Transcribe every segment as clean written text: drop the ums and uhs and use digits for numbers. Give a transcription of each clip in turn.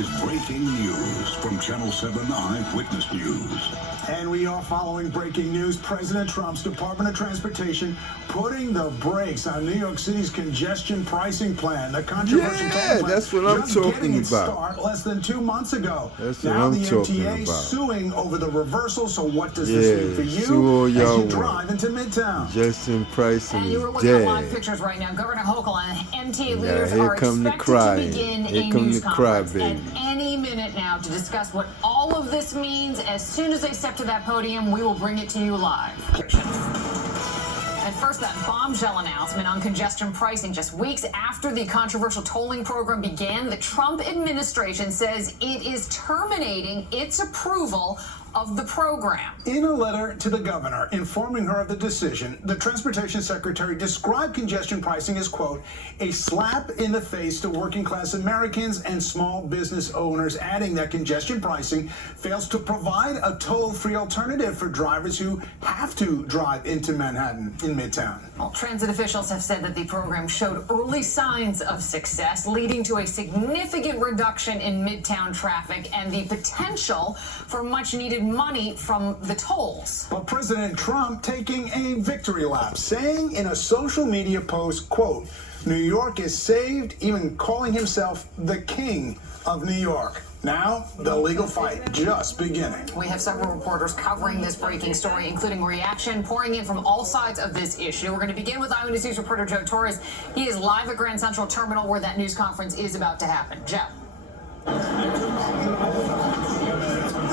is breaking news from Channel 7 Eyewitness News. And we are following breaking news. President Trump's Department of Transportation putting the brakes on New York City's congestion pricing plan. The controversial plan that's what I'm just talking getting its about. start less than 2 months ago. That's what now I'm the talking MTA about. suing over the reversal. So what does this mean for sue all you as y'all you drive into Midtown? Congestion pricing and you were is looking at live dead. pictures right now. Governor Hochul and MTA Yeah, leaders here are come the expected crying. to begin Here a come news the conference crybaby. at any minute now to discuss what all of this means. As soon as they step to that podium, we will bring it to you live. And first, that bombshell announcement on congestion pricing. Just weeks after the controversial tolling program began, the Trump administration says it is terminating its approval of the program. In a letter to the governor informing her of the decision, the transportation secretary described congestion pricing as, quote, a slap in the face to working class Americans and small business owners, adding that congestion pricing fails to provide a toll-free alternative for drivers who have to drive into Manhattan in Midtown. Well, transit officials have said that the program showed early signs of success, leading to a significant reduction in Midtown traffic and the potential for much-needed money from the tolls. But President Trump taking a victory lap, saying in a social media post, quote, New York is saved, even calling himself the king of New York. Now, the legal fight just beginning. We have several reporters covering this breaking story, including reaction pouring in from all sides of this issue. We're going to begin with Eyewitness News reporter Joe Torres. He is live at Grand Central Terminal where that news conference is about to happen. Joe.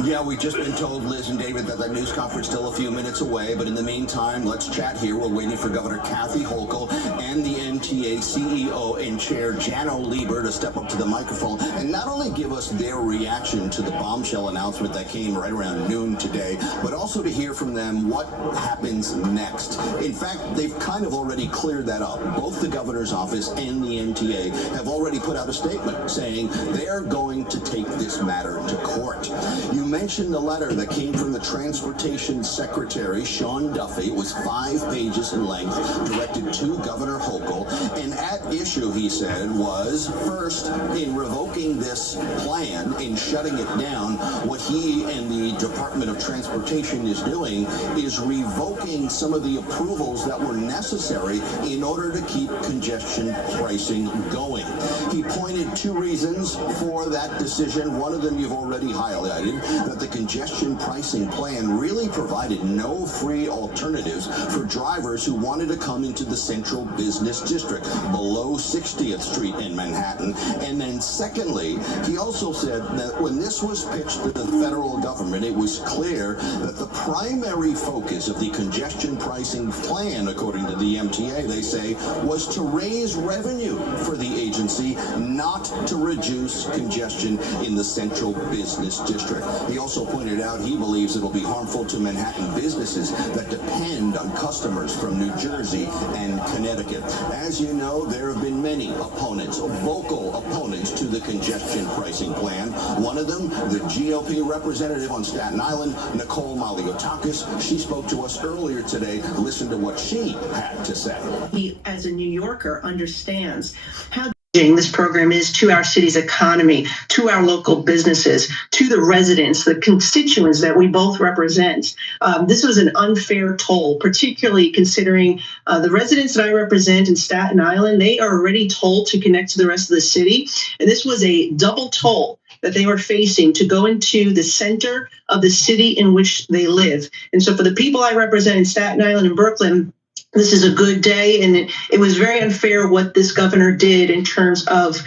Yeah, we've just been told, Liz and David, that news conference is still a few minutes away. But in the meantime, let's chat here. We're waiting for Governor Kathy Hochul and the MTA CEO and Chair Janno Lieber to step up to the microphone and not only give us their reaction to the bombshell announcement that came right around noon today, but also to hear from them what happens next. In fact, they've kind of already cleared that up. Both the governor's office and the MTA have already put out a statement saying they're going to take this matter to court. You mentioned the letter that came from the Transportation Secretary, Sean Duffy. It was 5 pages in length, directed to Governor Hochul. And at issue, he said, was first, in revoking this plan, in shutting it down, what he and the Department of Transportation is doing is revoking some of the approvals that were necessary in order to keep congestion pricing going. He pointed 2 reasons for that decision. One of them you've already highlighted, that the congestion pricing plan really provided no free alternatives for drivers who wanted to come into the Central Business District below 60th Street in Manhattan. And then secondly, he also said that when this was pitched to the federal government, it was clear that the primary focus of the congestion pricing plan, according to the MTA, they say, was to raise revenue for the agency, not to reduce congestion in the Central Business District. He also pointed out he believes it'll be harmful to Manhattan businesses that depend on customers from New Jersey and Connecticut. As you know, there have been many opponents, vocal opponents to the congestion pricing plan. One of them, the GOP representative on Staten Island, Nicole Maliotakis. She spoke to us earlier today. Listen to what she had to say. He, as a New Yorker, understands how this program is to our city's economy, to our local businesses, to the residents, the constituents that we both represent. This was an unfair toll, particularly considering the residents that I represent in Staten Island. They are already tolled to connect to the rest of the city. And this was a double toll that they were facing to go into the center of the city in which they live. And so for the people I represent in Staten Island and Brooklyn, this is a good day, and it was very unfair what this governor did in terms of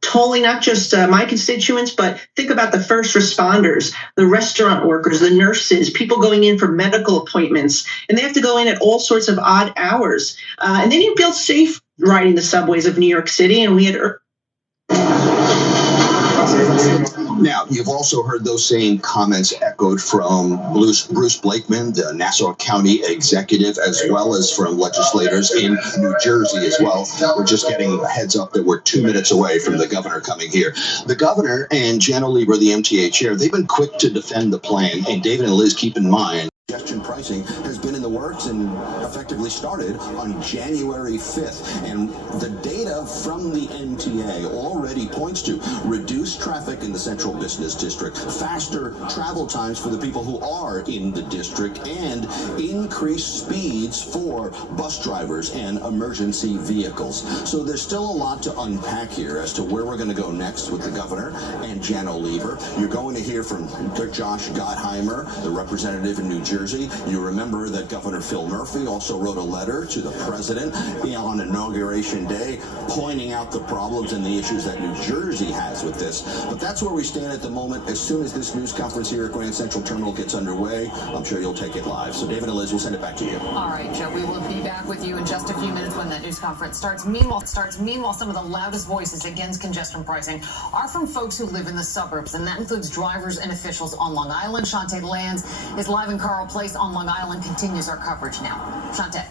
tolling not just my constituents, but think about the first responders, the restaurant workers, the nurses, people going in for medical appointments, and they have to go in at all sorts of odd hours. And they didn't feel safe riding the subways of New York City, and we had... Now, you've also heard those same comments echoed from Bruce Blakeman, the Nassau County executive, as well as from legislators in New Jersey as well. We're just getting a heads up that we're 2 minutes away from the governor coming here. The governor and Janno Lieber, the MTA chair, they've been quick to defend the plan. And David and Liz, keep in mind, congestion pricing has been in the the works and effectively started on January 5th. And the data from the MTA already points to reduced traffic in the central business district, faster travel times for the people who are in the district, and increased speeds for bus drivers and emergency vehicles. So there's still a lot to unpack here as to where we're going to go next with the governor and Jan Oliver. You're going to hear from Josh Gottheimer, the representative in New Jersey. You remember that Governor Phil Murphy also wrote a letter to the president on Inauguration Day pointing out the problems and the issues that New Jersey has with this. But that's where we stand at the moment. As soon as this news conference here at Grand Central Terminal gets underway, I'm sure you'll take it live. So David and Liz, we'll send it back to you. All right, Joe, we will be back with you in just a few minutes when that news conference starts. Meanwhile, some of the loudest voices against congestion pricing are from folks who live in the suburbs, and that includes drivers and officials on Long Island. Shantae Lands is live in Carl Place on Long Island, continues our coverage now. Shantae.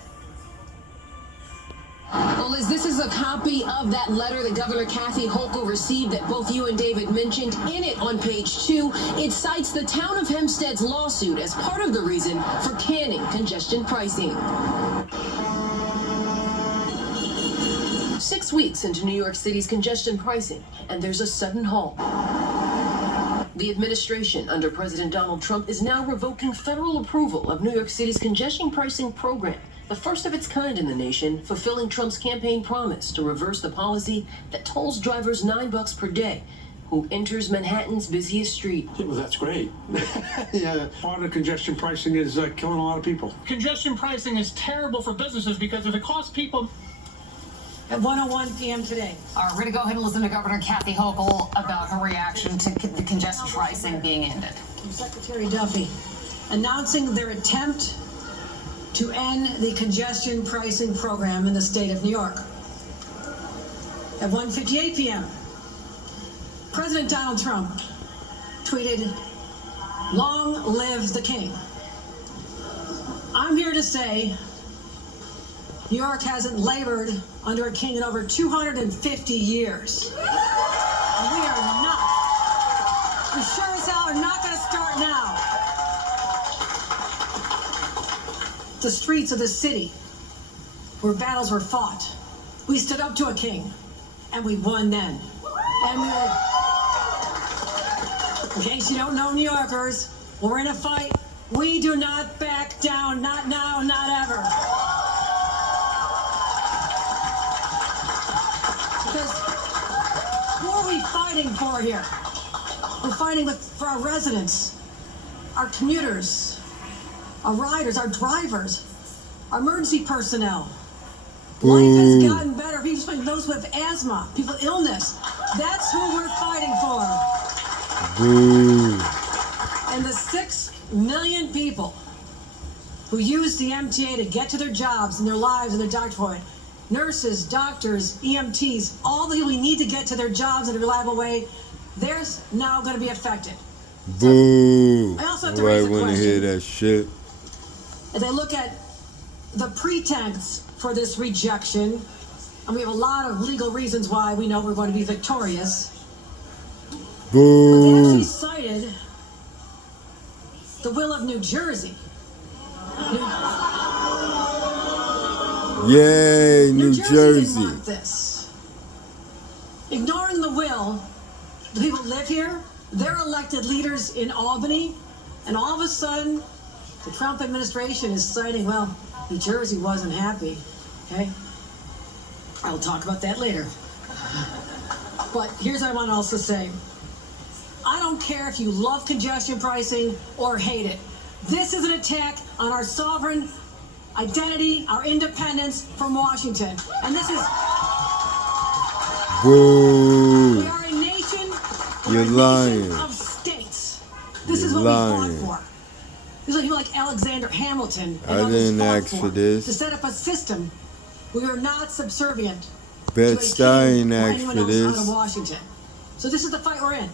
Well, Liz, this is a copy of that letter that Governor Kathy Hochul received that both you and David mentioned. In it, on page 2, it cites the town of Hempstead's lawsuit as part of the reason for canning congestion pricing. 6 weeks into New York City's congestion pricing, and there's a sudden halt. The administration under President Donald Trump is now revoking federal approval of New York City's congestion pricing program, the first of its kind in the nation, fulfilling Trump's campaign promise to reverse the policy that tolls drivers $9 per day who enters Manhattan's busiest street. Yeah, well, that's great. Yeah, part of congestion pricing is killing a lot of people. Congestion pricing is terrible for businesses because if it costs people... At 1:01 p.m. today. All right, we're going to go ahead and listen to Governor Kathy Hochul about her reaction to the congestion pricing being ended. Secretary Duffy announcing their attempt to end the congestion pricing program in the state of New York. At 1:58 p.m., President Donald Trump tweeted, "Long live the king." I'm here to say New York hasn't labored under a king in over 250 years. And we sure as hell are not going to start now. The streets of the city where battles were fought, we stood up to a king, and we won then. And we will, in case you don't know, New Yorkers, when we're in a fight, we do not back down, not now, not ever. Because who are we fighting for here? We're fighting for our residents, our commuters, our riders, our drivers, our emergency personnel. Life has gotten better. Those who have asthma, people with illness. That's who we're fighting for. And the 6 million people who use the MTA to get to their jobs and their lives and their doctor appointment, nurses, doctors, EMTs, all the people we need to get to their jobs in a reliable way, they're now going to be affected. Boo! I also have to raise a question. I want to hear that shit. As I look at the pretense for this rejection, and we have a lot of legal reasons why we know we're going to be victorious. Boo! But they actually cited the will of New Jersey. Yay, New Jersey. Didn't want this. Ignoring the will, the people who live here, they're elected leaders in Albany, and all of a sudden, the Trump administration is citing, well, New Jersey wasn't happy, okay? I'll talk about that later. But here's what I want to also say. I don't care if you love congestion pricing or hate it. This is an attack on our sovereign identity, our independence from Washington. And this is... Boo! We are a nation, You're lying. Of states. This is what we fought for. These are people like Alexander Hamilton. I didn't ask for this. To set up a system we are not subservient Bed-Stuy asked for this. Out of Washington. So this is the fight we're in.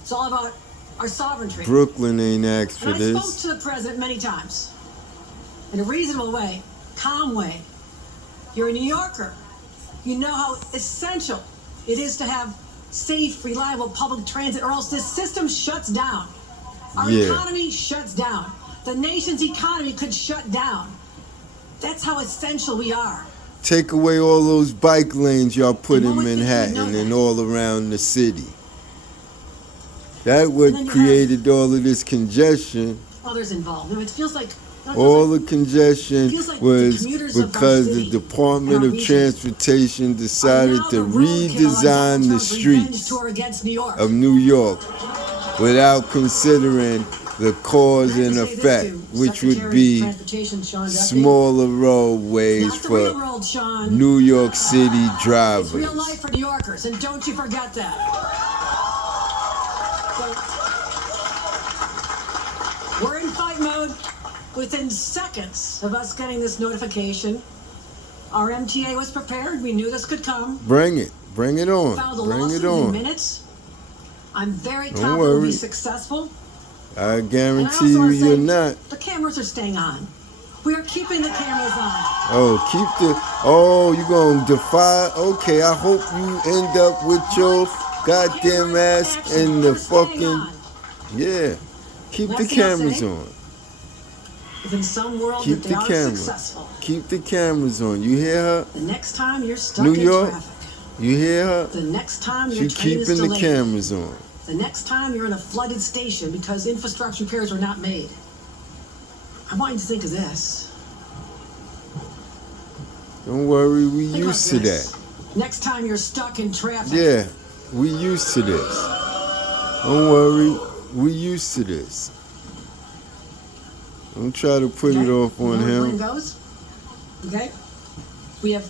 It's all about our sovereignty. Brooklyn ain't asked for this. I spoke to the president many times in a reasonable way, calm way. You're a New Yorker. You know how essential it is to have safe, reliable public transit, or else this system shuts down. Our economy shuts down. the nation's economy could shut down. That's how essential we are. Take away all those bike lanes y'all put in One would think you'd know Manhattan and that. all around the city. That what created all of this congestion. Others involved. It feels like All the congestion feels like the was commuters of our because the city Department and our of regions Transportation decided now to the roadkill redesign on the Donald Trump's revenge streets tour against New York. of New York without considering the cause and effect, which would be smaller roadways Not the real for world, Sean. New York City It's real drivers. life for New Yorkers, and don't you forget that. So, we're in fight mode. Within seconds of us getting this notification, our MTA was prepared. We knew this could come. Bring it on, Filed a bring lawsuit it in on. minutes. I'm very Don't confident we'll be worry. successful. I And I guarantee also you, want to you're say, not. the cameras are staying on. We are keeping the cameras on. Oh, you gonna defy? Okay, I hope you end up with your goddamn ass in the fucking, yeah. Keep the Last thing I'll cameras say, on. If in some world Keep that the they are cameras. successful, Keep the cameras on. You hear her? the next time you're stuck New in York? traffic, You hear her? the next time your She train is keeping the delayed, cameras on. the next time you're in a flooded station because infrastructure repairs were not made, I want you to think of this. Don't worry, we Think used about to this. that. Next time you're stuck in traffic. Yeah, we used to this. Don't worry, we used to this. Don't try to put it off on You know where the him. plan goes? Okay? We have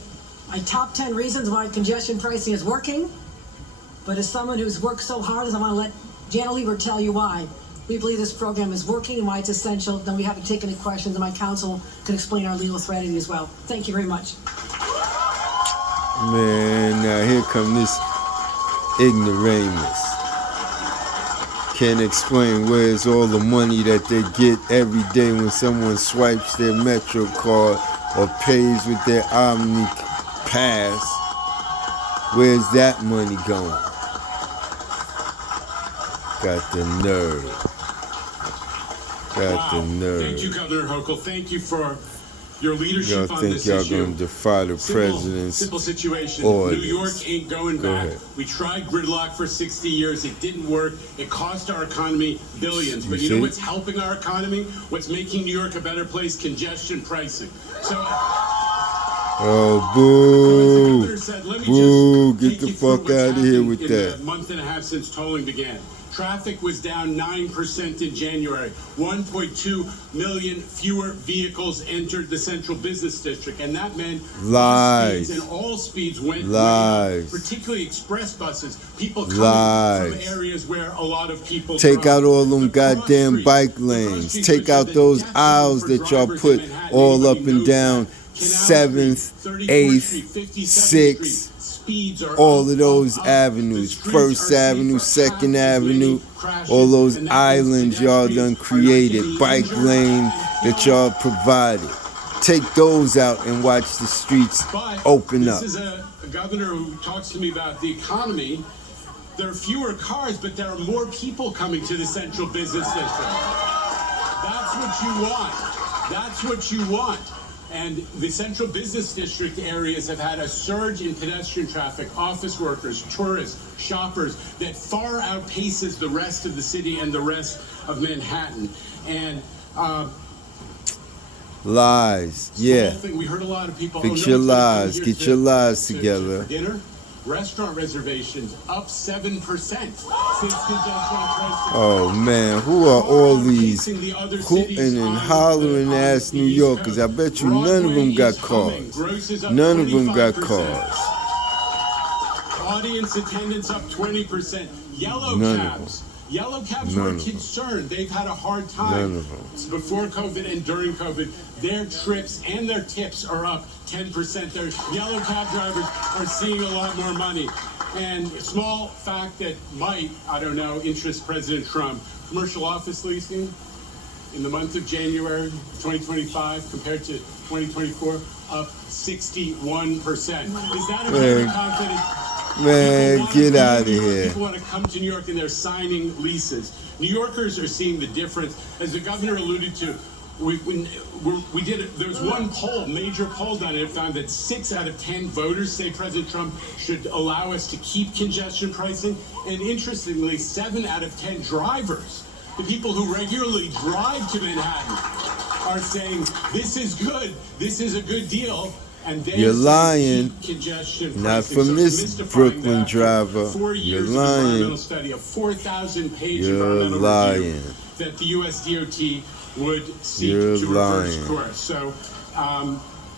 my top 10 reasons why congestion pricing is working. But as someone who's worked so hard, I want to let Jana Lieber tell you why we believe this program is working and why it's essential. Then we haven't taken any questions, and my counsel can explain our legal strategy as well. Thank you very much. Man, now here come this ignoramus. Can't explain where's all the money that they get every day when someone swipes their Metro card or pays with their Omni Pass. Where's that money going? Got the nerve. Got the nerve. Thank you, Governor Hochul. Thank you for your leadership Y'all on think this y'all issue. gonna defy the president's Simple situation. orders. New York ain't going Go back. ahead. We tried gridlock for 60 years. It didn't work. It cost our economy billions. But you know see? what's helping our economy? What's making New York a better place? Congestion pricing. So, Oh, as boo. the governor said, let me Boo. just Get take the you through fuck what's out of here happened with in that. the month and a half since tolling began. Traffic was down 9% in January. 1.2 million fewer vehicles entered the central business district, and that meant Lies. speeds and all speeds went Lies. way up, particularly express buses. People coming Lies. from areas where a lot of people Take drive. out all them The cross goddamn streets- bike the cross lanes. streets, Take which are out the those death aisles zone for that y'all drivers put in Manhattan. all up Anybody and knows down that. Canal 7th, Street, 34th 8th, Street, 57th 6th, Street. Speeds are all up, of those up. avenues, The streets First are Avenue, safer. Second Half as many Avenue, crashes, all those and that means islands y'all pedestrians done are not created, getting bike injured lane and that y'all provided. Take those out and watch the streets But open this up. is a governor who talks to me about the economy. There are fewer cars, but there are more people coming to the central business district. That's what you want. That's what you want. And the central business district areas have had a surge in pedestrian traffic, office workers, tourists, shoppers, that far outpaces the rest of the city and the rest of Manhattan. And Lies. Yeah. small thing, we heard a lot of people. Fix no your one's gonna come lies. here Get your lies for together. dinner. Restaurant reservations up 7% since congestion pricing. Oh man, who are all these hooting and hollering ass New Yorkers? I bet you none of them got cars. None of them got cars. Audience attendance up 20%. Yellow None of cabs. Yellow cabs None were of them. concerned. They've had a hard time. None of them. Before COVID and during COVID, their trips and their tips are up 10%. Their yellow cab drivers are seeing a lot more money. And a small fact that might, I don't know, interest President Trump, commercial office leasing in the month of January 2025 compared to 2024, up 61%. Is that a very confident? Man, get out of here. People want to come to New York and they're signing leases. New Yorkers are seeing the difference. As the governor alluded to, we did it. There was one poll, major poll done, and it found that 6 out of 10 voters say President Trump should allow us to keep congestion pricing. And interestingly, 7 out of 10 drivers, the people who regularly drive to Manhattan, are saying this is good. This is a good deal. And you're lying. Not from this Brooklyn driver. You're lying. Study, a 4,000-page you're lying. That the USDOT would seek to reverse course. So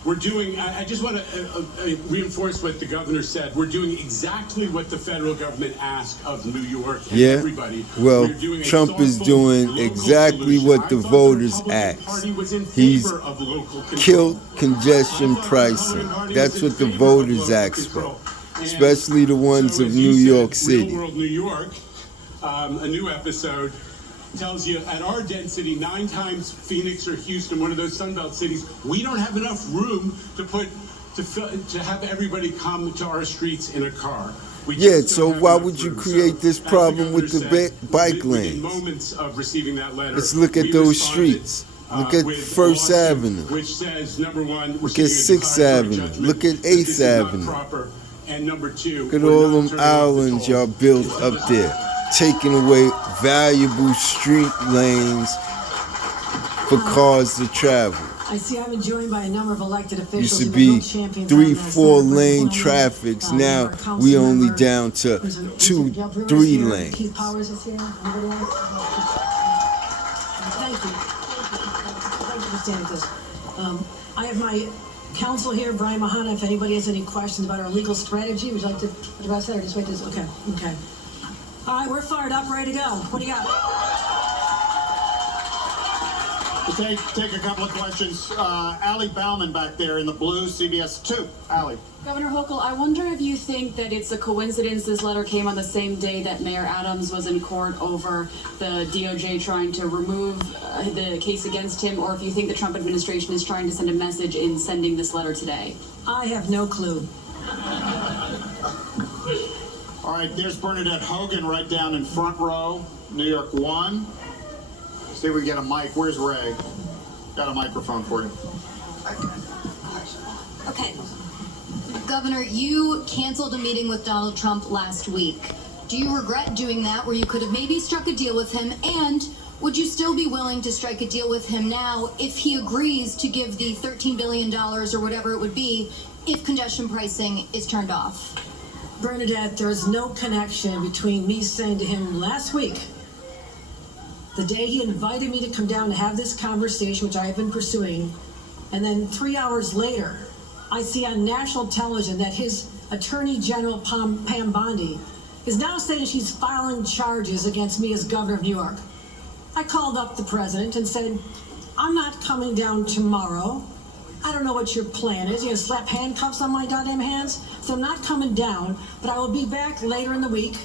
we're doing, I just want to reinforce what the governor said. We're doing exactly what the federal government asked of New York and everybody. Well, Trump is doing exactly what the voters asked. He's killed congestion pricing. That's what the voters asked for, especially the ones of New York City. Real World New York, a new episode, tells you at our density, 9 times Phoenix or Houston, one of those Sunbelt cities, we don't have enough room to have everybody come to our streets in a car. So why would you create this problem with the bike lanes? Moments of receiving that letter, let's look at those streets. Look at First Avenue. Which says, number one, look at 6th Avenue. Look at 8th Avenue. And number 2, look at all them islands y'all built up there, taking away valuable street lanes for cars to travel. I see I'm joined by a number of elected officials. Used to be 3-4 lane traffics. Now we only down to 2-3 lanes. Keith Powers is here. Anybody else? Thank you. Thank you for standing with us. I have my counsel here, Brian Mahana. If anybody has any questions about our legal strategy, would you like to address that or just wait this? Okay. All right, we're fired up, ready to go. What do you got? We'll take a couple of questions. Allie Bauman back there in the blue, CBS 2. Allie. Governor Hochul, I wonder if you think that it's a coincidence this letter came on the same day that Mayor Adams was in court over the DOJ trying to remove the case against him, or if you think the Trump administration is trying to send a message in sending this letter today. I have no clue. All right, there's Bernadette Hogan right down in front row, New York 1. See if we get a mic. Where's Ray? Got a microphone for you. Okay. Governor, you canceled a meeting with Donald Trump last week. Do you regret doing that, where you could have maybe struck a deal with him? And would you still be willing to strike a deal with him now if he agrees to give the $13 billion or whatever it would be if congestion pricing is turned off? Bernadette, there is no connection between me saying to him last week, the day he invited me to come down to have this conversation, which I have been pursuing, and then 3 hours later, I see on national television that his Attorney General Pam Bondi is now saying she's filing charges against me as governor of New York. I called up the president and said, I'm not coming down tomorrow. I don't know what your plan is. You're gonna slap handcuffs on my goddamn hands? So I'm not coming down, but I will be back later in the week,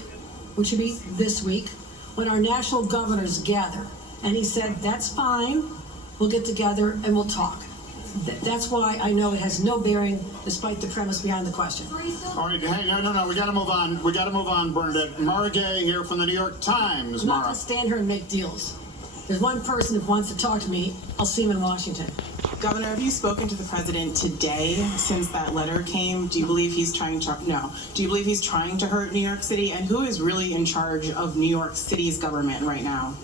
which will be this week, when our national governors gather. And he said, that's fine. We'll get together and we'll talk. That's why I know it has no bearing, despite the premise behind the question. All right, hey, no, we got to move on. We got to move on, Bernadette. Mara Gay here from the New York Times. I'm not going to stand here and make deals. There's one person who wants to talk to me. I'll see him in Washington. Governor, have you spoken to the president today since that letter came? Do you believe he's trying to, do you believe he's trying to hurt New York City? And who is really in charge of New York City's government right now?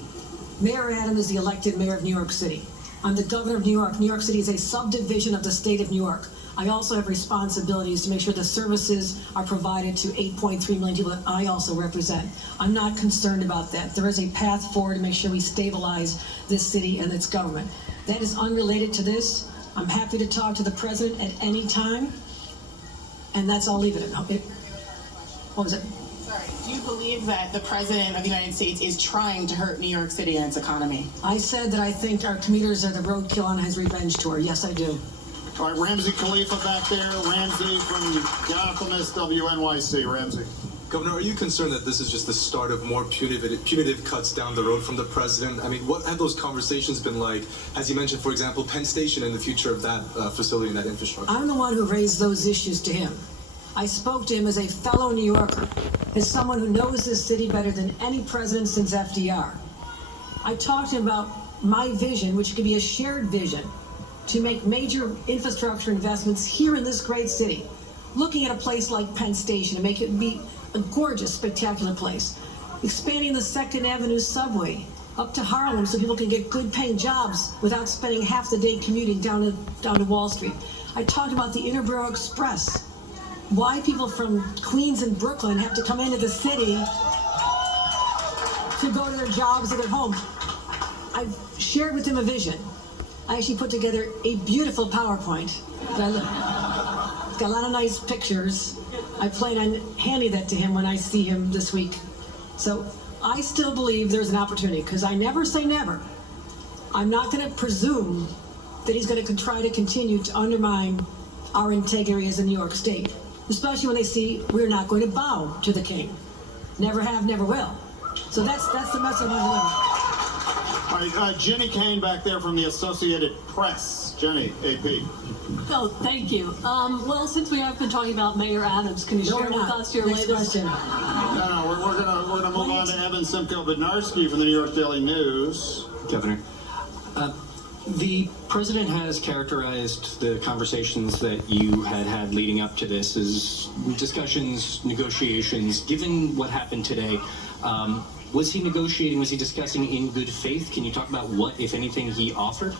Mayor Adams is the elected mayor of New York City. I'm the governor of New York. New York City is a subdivision of the state of New York. I also have responsibilities to make sure the services are provided to 8.3 million people that I also represent. I'm not concerned about that. There is a path forward to make sure we stabilize this city and its government. That is unrelated to this. I'm happy to talk to the president at any time, and that's all I'll leave it at. What was it? Sorry, do you believe that the president of the United States is trying to hurt New York City and its economy? I said that I think our commuters are the roadkill on his revenge tour. Yes, I do. All right, Ramsey Khalifa back there. Ramsey from Gothamist WNYC. Ramsey. Governor, are you concerned that this is just the start of more punitive cuts down the road from the president? I mean, what have those conversations been like? As you mentioned, for example, Penn Station and the future of that facility and that infrastructure. I'm the one who raised those issues to him. I spoke to him as a fellow New Yorker, as someone who knows this city better than any president since FDR. I talked to him about my vision, which could be a shared vision, to make major infrastructure investments here in this great city, looking at a place like Penn Station to make it be a gorgeous, spectacular place, expanding the 2nd Avenue subway up to Harlem so people can get good paying jobs without spending half the day commuting down to Wall Street. I talked about the Interborough Express, why people from Queens and Brooklyn have to come into the city to go to their jobs or their home. I've shared with him a vision. I actually put together a beautiful PowerPoint. It's got a lot of nice pictures. I plan on handing that to him when I see him this week. So I still believe there's an opportunity, because I never say never. I'm not going to presume that he's going to try to continue to undermine our integrity as a New York State, especially when they see we're not going to bow to the king. Never have, never will. So that's the message I'm delivering. All right, Jenny Kane back there from the Associated Press. Jenny, AP. Oh, thank you. Well, since we have been talking about Mayor Adams, can you share with us your latest? Question. No, we're gonna move on to Evan Simko-Bednarski from the New York Daily News. Governor, the president has characterized the conversations that you had leading up to this as discussions, negotiations. Given what happened today, was he negotiating, was he discussing in good faith? Can you talk about what, if anything, he offered?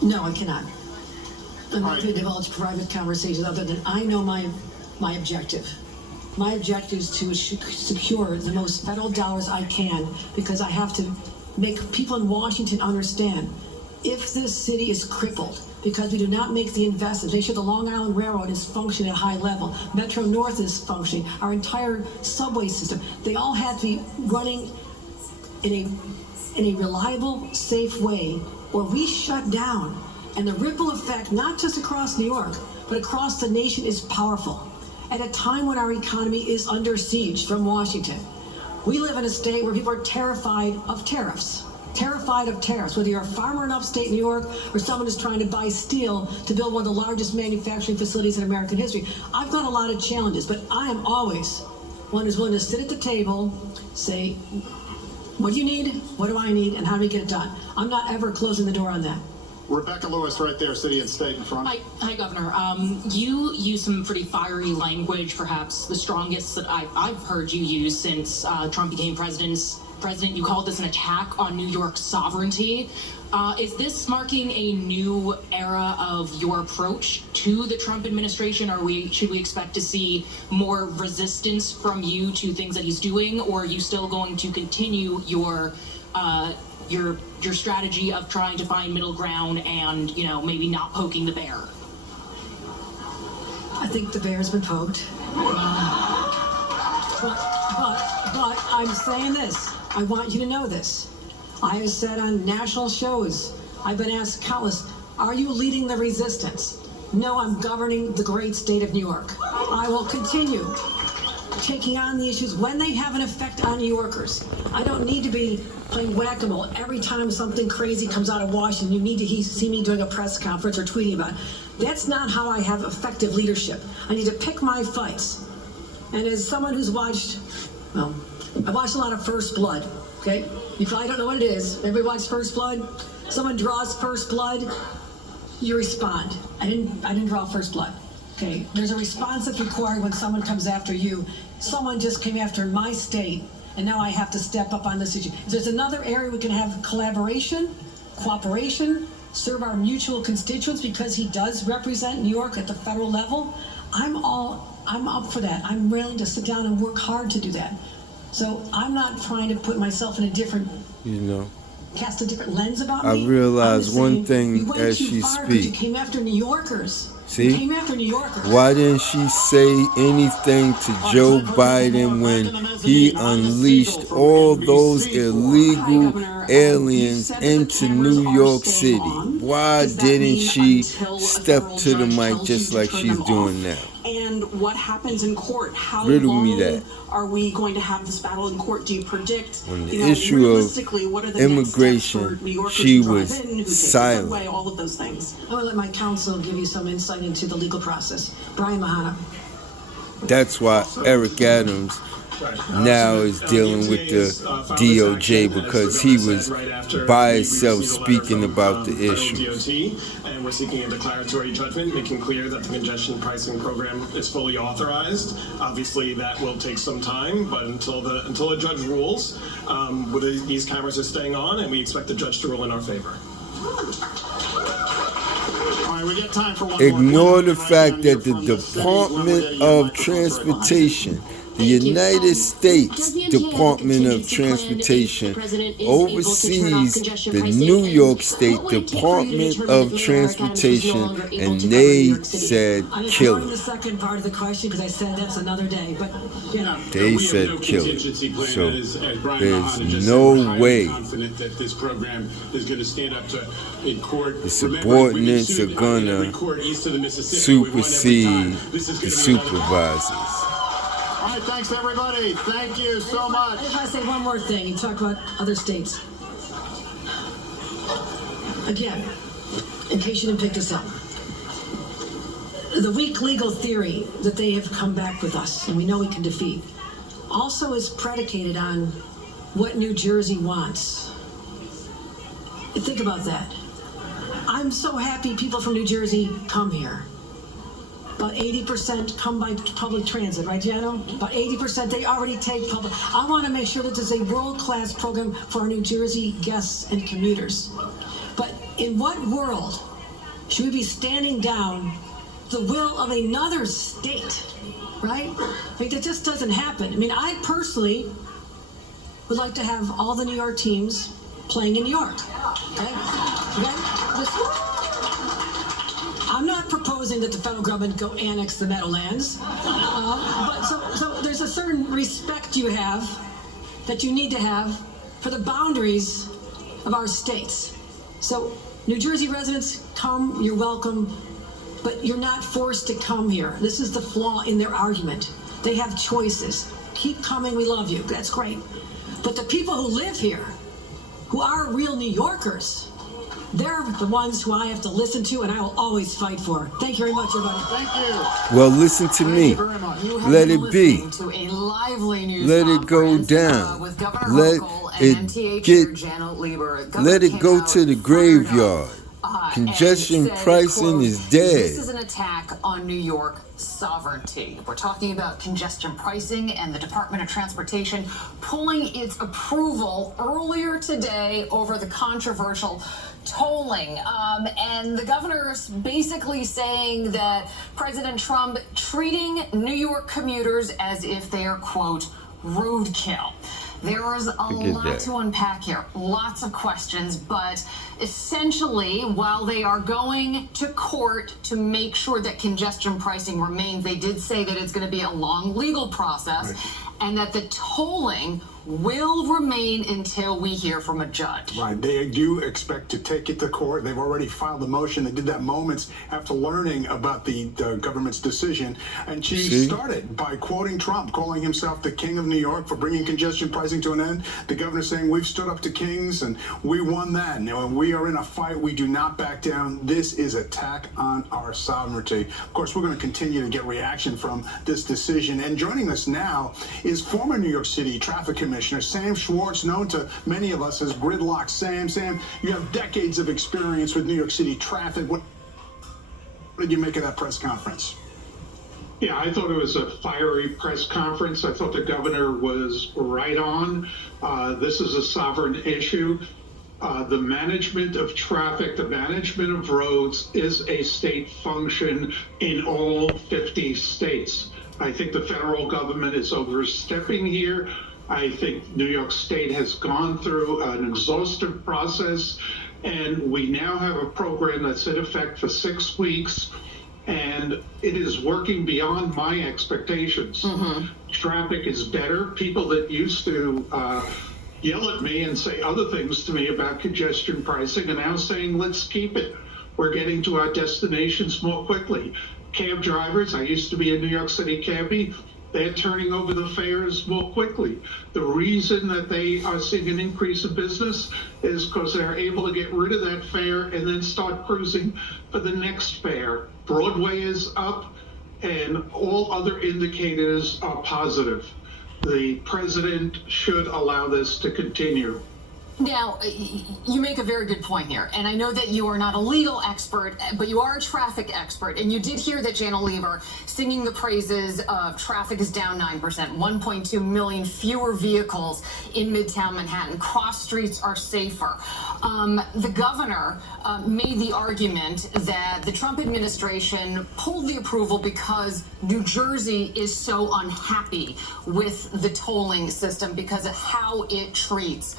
No, I cannot. I'm not going to divulge private conversations other than I know my objective. My objective is to secure the most federal dollars I can, because I have to make people in Washington understand if this city is crippled because we do not make the investments, make sure the Long Island Railroad is functioning at a high level, Metro North is functioning, our entire subway system, they all have to be running in a reliable, safe way, or we shut down. And the ripple effect, not just across New York, but across the nation, is powerful. At a time when our economy is under siege from Washington, we live in a state where people are terrified of tariffs. Terrified of tariffs, whether you're a farmer in upstate New York or someone who's trying to buy steel to build one of the largest manufacturing facilities in American history. I've got a lot of challenges, but I am always one who's willing to sit at the table, say, what do you need, what do I need, and how do we get it done? I'm not ever closing the door on that. Rebecca Lewis right there, City and State in front. Hi, Governor. You use some pretty fiery language, perhaps the strongest that I've heard you use since Trump became president. You called this an attack on New York's sovereignty. Is this marking a new era of your approach to the Trump administration? Should we expect to see more resistance from you to things that he's doing, or are you still going to continue your strategy of trying to find middle ground and, maybe not poking the bear? I think the bear's been poked. But I'm saying this. I want you to know this. I have said on national shows, I've been asked countless, are you leading the resistance? No, I'm governing the great state of New York. I will continue taking on the issues when they have an effect on New Yorkers. I don't need to be playing whack-a-mole every time something crazy comes out of Washington. You need to see me doing a press conference or tweeting about it. That's not how I have effective leadership. I need to pick my fights. And as someone who's watched, well, I watched a lot of First Blood, okay? You probably don't know what it is. Everybody watched First Blood? Someone draws First Blood, you respond. I didn't draw First Blood, okay? There's a response that's required when someone comes after you. Someone just came after my state, and now I have to step up on this issue. If there's another area we can have collaboration, cooperation, serve our mutual constituents, because he does represent New York at the federal level, I'm up for that. I'm willing to sit down and work hard to do that. So I'm not trying to put myself in a different, cast a different lens about me. I realize one thing as she speaks. You came after New Yorkers. See? You came after New Yorkers. Why didn't she say anything to Joe Biden when he unleashed all those illegal aliens into New York City? Why didn't she step to the mic just like she's doing now? And what happens in court? How Riddle long me that. are we going to have this battle in court? Do you predict? On the issue of immigration, she was silent. All of those things. I will let my counsel give you some insight into the legal process. Brian Mahana. That's why Eric Adams now is dealing with the DOJ, because he was by himself speaking about the issue. And we're seeking a declaratory judgment, making clear that the congestion pricing program is fully authorized. Obviously, that will take some time, but until a judge rules, these cameras are staying on, and we expect the judge to rule in our favor. We get time for one Ignore the fact that the Department of Transportation, the United States Department of Transportation, oversees the New York State Department of Transportation, and they said kill it. The second part of the question, because I said that's another day, but you know. They said kill it. So there's no way that this program is going to stand up to in court. The subordinates are gonna supersede the supervisors. All right, thanks everybody. Thank you so much. I just want to say one more thing. You talk about other states. Again, in case you didn't pick this up, the weak legal theory that they have come back with us, and we know we can defeat, also is predicated on what New Jersey wants. Think about that. I'm so happy people from New Jersey come here. About 80% come by public transit, right, Jano? About 80%, they already take public. I want to make sure that there's a world-class program for our New Jersey guests and commuters. But in what world should we be standing down the will of another state, right? I mean, that just doesn't happen. I mean, I personally would like to have all the New York teams playing in New York, okay? I'm not proposing that the federal government go annex the Meadowlands, but so there's a certain respect you have that you need to have for the boundaries of our states. So New Jersey residents, come, you're welcome, but you're not forced to come here. This is the flaw in their argument. They have choices. Keep coming, we love you, that's great. But the people who live here, who are real New Yorkers, they're the ones who I have to listen to, and I will always fight for. Thank you very much, everybody. Thank you. Well, listen to me. Let it be. To a lively news let it go down. With Governor Let Hochul it and MTA get. Janet Lieber. Let it go to the graveyard. Congestion said, pricing quote, is dead. This is an attack on New York sovereignty. We're talking about congestion pricing and the Department of Transportation pulling its approval earlier today over the controversial tolling. And the governor's basically saying that President Trump treating New York commuters as if they are, quote, roadkill. There is a lot to unpack here, lots of questions, but essentially, while they are going to court to make sure that congestion pricing remains, they did say that it's going to be a long legal process, and that the tolling will remain until we hear from a judge. Right. They do expect to take it to court. They've already filed a motion. They did that moments after learning about the government's decision. And she started by quoting Trump, calling himself the king of New York for bringing congestion pricing to an end. The governor saying, we've stood up to kings and we won that. And we are in a fight. We do not back down. This is attack on our sovereignty. Of course, we're going to continue to get reaction from this decision. And joining us now is former New York City Traffic Commissioner Sam Schwartz, known to many of us as Gridlock Sam. Sam, you have decades of experience with New York City traffic. What did you make of that press conference? Yeah, I thought it was a fiery press conference. I thought the governor was right on. This is a sovereign issue. The management of traffic, the management of roads is a state function in all 50 states. I think the federal government is overstepping here. I think New York State has gone through an exhaustive process, and we now have a program that's in effect for 6 weeks, and it is working beyond my expectations. Traffic is better. People that used to yell at me and say other things to me about congestion pricing are now saying, let's keep it. We're getting to our destinations more quickly. Cab drivers, I used to be a New York City cabbie, they're turning over the fares more quickly. The reason that they are seeing an increase in business is because they're able to get rid of that fare and then start cruising for the next fare. Broadway is up. and all other indicators are positive. The president should allow this to continue. Now, you make a very good point here, and I know that you are not a legal expert, but you are a traffic expert, and you did hear that Jana Lever singing the praises of traffic is down 9%, 1.2 million fewer vehicles in Midtown Manhattan. Cross streets are safer. The governor made the argument that the Trump administration pulled the approval because New Jersey is so unhappy with the tolling system because of how it treats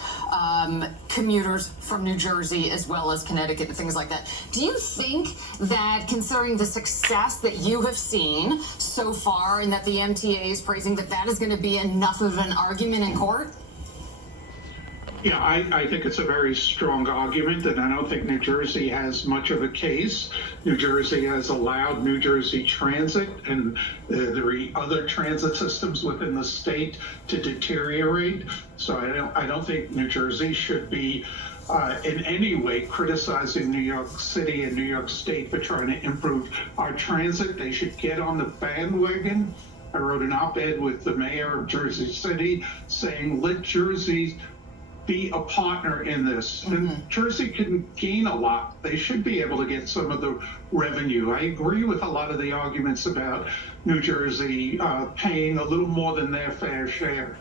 commuters from New Jersey as well as Connecticut and things like that. Do you think that, considering the success that you have seen so far and that the MTA is praising, that that is going to be enough of an argument in court? Yeah, I think it's a very strong argument, and I don't think New Jersey has much of a case. New Jersey has allowed New Jersey Transit and the other transit systems within the state to deteriorate. So I don't think New Jersey should be in any way criticizing New York City and New York State for trying to improve our transit. They should get on the bandwagon. I wrote an op-ed with the mayor of Jersey City saying, let Jersey be a partner in this. And Jersey can gain a lot. They should be able to get some of the revenue. I agree with a lot of the arguments about New Jersey paying a little more than their fair share.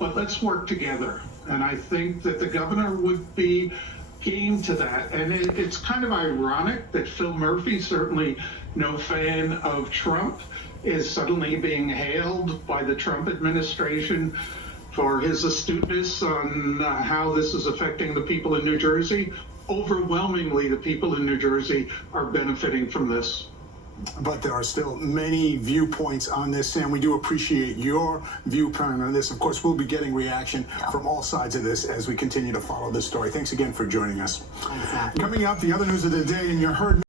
But let's work together. And I think that the governor would be game to that. And it's kind of ironic that Phil Murphy, certainly no fan of Trump, is suddenly being hailed by the Trump administration for his astuteness on how this is affecting the people in New Jersey. Overwhelmingly, the people in New Jersey are benefiting from this. But there are still many viewpoints on this, Sam. We do appreciate your viewpoint on this. Of course, we'll be getting reaction from all sides of this as we continue to follow this story. Thanks again for joining us. Exactly. Coming up, the other news of the day, and you heard